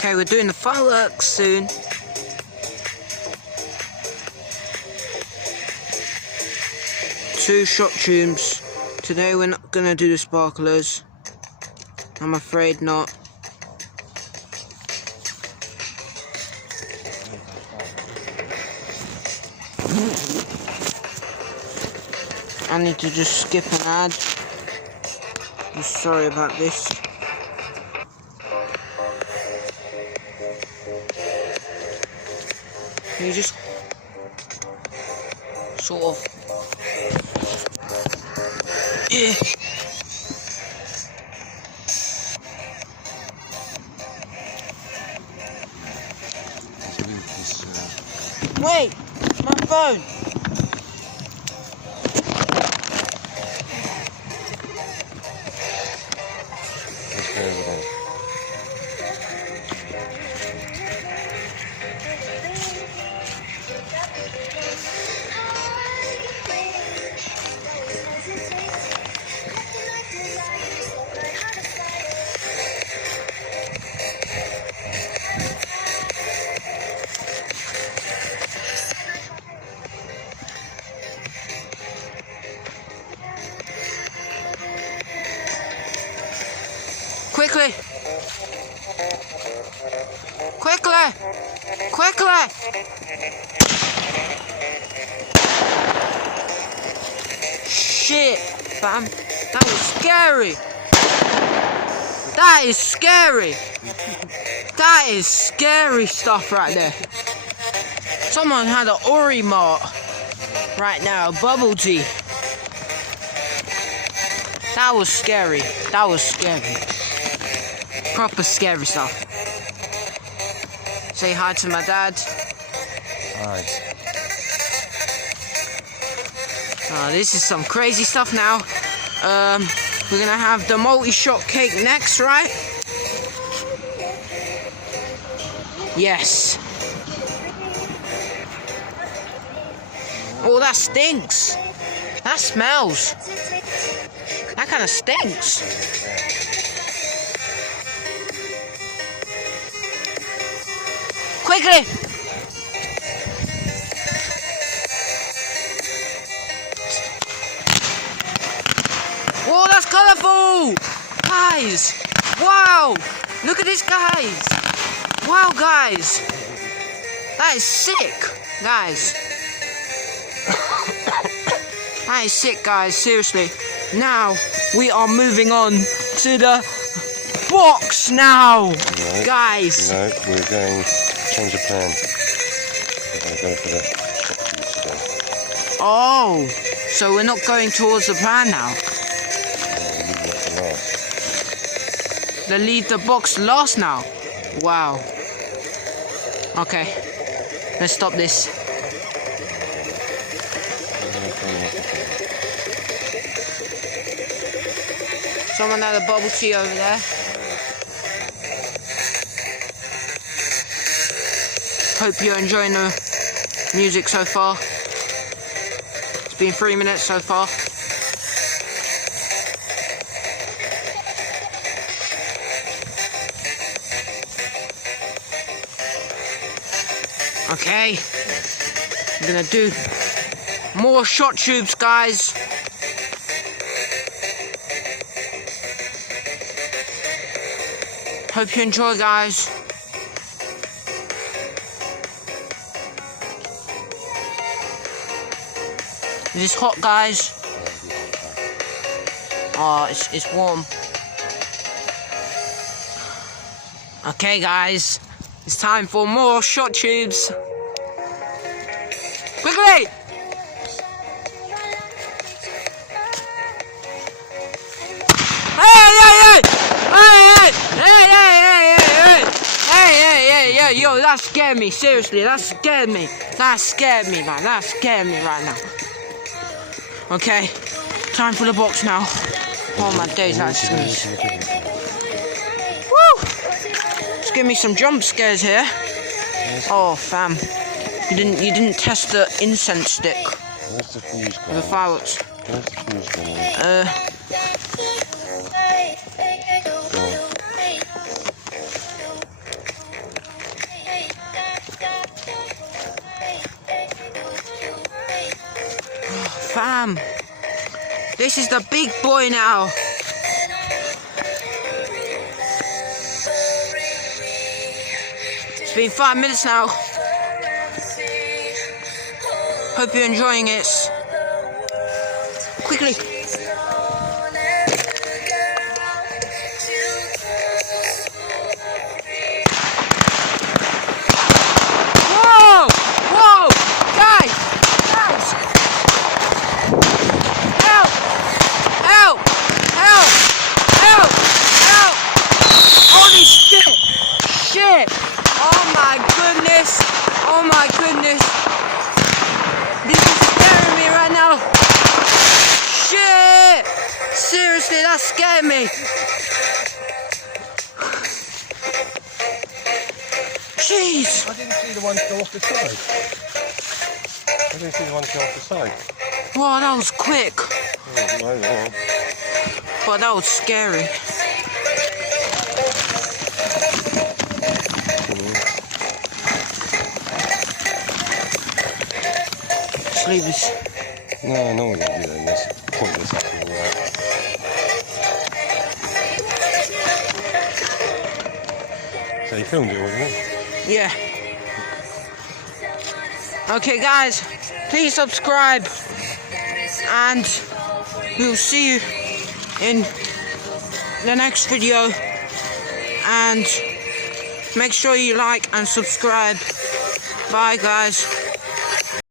Okay, we're doing the fireworks soon. Two shot tubes. Today we're not gonna do the sparklers. I'm afraid not. I need to just skip an ad. I'm sorry about this. Can you just sort of... Yeah. Wait! My phone! Let's go over there. Quickly! Quickly! Quickly! Shit, fam. That was scary. That is scary. That is scary stuff right there. Someone had an Ori mart right now, bubble tea. That was scary. That was scary. Proper scary stuff. Say hi to my dad. Alright. This is some crazy stuff now. We're gonna have the multi-shot cake next, right? Yes. Oh, that stinks. That smells. That kind of stinks. Quickly! Whoa, that's colourful! Guys! Wow! Look at this, guys! Wow, guys! That is sick, guys. That is sick, guys, seriously. Now, we are moving on to the box now! No, guys! No, we're going to change the plan. We're going to go for the shot tubes today. Oh, so we're not going towards the plan now. They leave the box last now. Wow. Okay, let's stop this. Someone had a bubble tea over there. Hope you're enjoying the music so far. It's been 3 minutes so far. Okay, I'm gonna do more shot tubes, guys. Hope you enjoy, guys. Is this hot, guys? Oh, it's warm. Okay, guys. It's time for more shot tubes. Quickly! Hey, yo, that scared me, seriously, that scared me. That scared me, man, that scared me right now. Okay, time for the box now. Oh my days, that sneeze. Woo! Just give me some jump scares here. Oh, fam. You didn't test the incense stick. Where's the fuse going? The fireworks. Where's the fuse going? fam. This is the big boy now. It's been 5 minutes now. Hope you're enjoying it. Quickly. Whoa! Whoa! Guys! Guys! Help! Help! Help! Help! Help! Holy shit! Shit! Oh my goodness! Oh my goodness! This is scaring me right now! Shit! Seriously, that scared me! Jeez! I didn't see the one go off the side. I didn't see the one go off the side. Wow, that was quick. Oh. But that was scary. Just leave this. No, no one will do that. That's pointless after all that. So you filmed it, wasn't it? Yeah. Okay, guys, please subscribe, and we'll see you in the next video. And make sure you like and subscribe. Bye, guys.